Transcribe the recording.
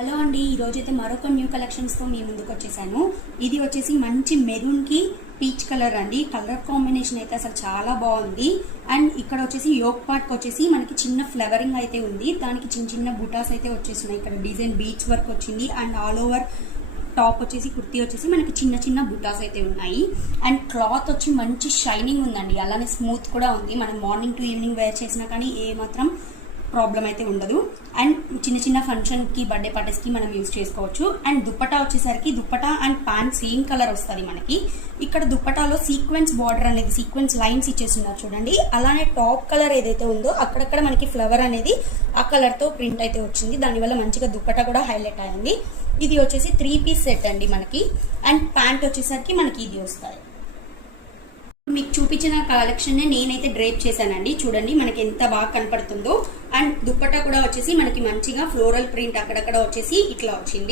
Hello అండి, ఈరోజైతే మరొక న్యూ కలెక్షన్స్తో మీ ముందుకు వచ్చేసాను. ఇది వచ్చేసి మంచి మెరూన్కి పీచ్ కలర్ అండి. కలర్ కాంబినేషన్ అయితే అసలు చాలా బాగుంది. అండ్ ఇక్కడ వచ్చేసి యోక్ పార్ట్కి వచ్చేసి మనకి చిన్న ఫ్లవరింగ్ అయితే ఉంది. దానికి చిన్న చిన్న బుటాస్ అయితే వచ్చేసినాయి. ఇక్కడ డిజైన్ బీచ్ వర్క్ వచ్చింది. అండ్ ఆల్ ఓవర్ టాప్ వచ్చేసి కుర్తీ వచ్చేసి మనకి చిన్న చిన్న బుటాస్ అయితే ఉన్నాయి. అండ్ క్లాత్ వచ్చి మంచి షైనింగ్ ఉందండి, అలానే స్మూత్ కూడా ఉంది. మనం మార్నింగ్ టు ఈవినింగ్ వేర్ చేసినా కానీ ఏ మాత్రం ప్రాబ్లం అయితే ఉండదు. అండ్ చిన్న చిన్న ఫంక్షన్కి, బర్త్డే పార్టీస్కి మనం యూజ్ చేసుకోవచ్చు. అండ్ దుప్పటా వచ్చేసరికి dupatta and pant same colour వస్తుంది మనకి. ఇక్కడ దుప్పటాలో సీక్వెన్స్ బార్డర్ అనేది, సీక్వెన్స్ లైన్స్ ఇచ్చేస్తున్నారు చూడండి. అలానే టాప్ కలర్ ఏదైతే ఉందో అక్కడక్కడ మనకి ఫ్లవర్ అనేది ఆ కలర్తో ప్రింట్ అయితే వచ్చింది. దానివల్ల మంచిగా దుప్పటా కూడా హైలైట్ అయింది. ఇది వచ్చేసి 3 పీస్ సెట్ అండి మనకి. అండ్ ప్యాంట్ వచ్చేసరికి మనకి ఇది వస్తాయి. మీకు చూపించిన కలెక్షన్ నేనైతే డ్రేప్ చేశానండి. చూడండి మనకి ఎంత బాగా కనపడుతుందో. అండ్ దుప్పట్టా కూడా వచ్చేసి మనకి మంచిగా ఫ్లోరల్ ప్రింట్ అక్కడక్కడ వచ్చేసి ఇట్లా వచ్చింది.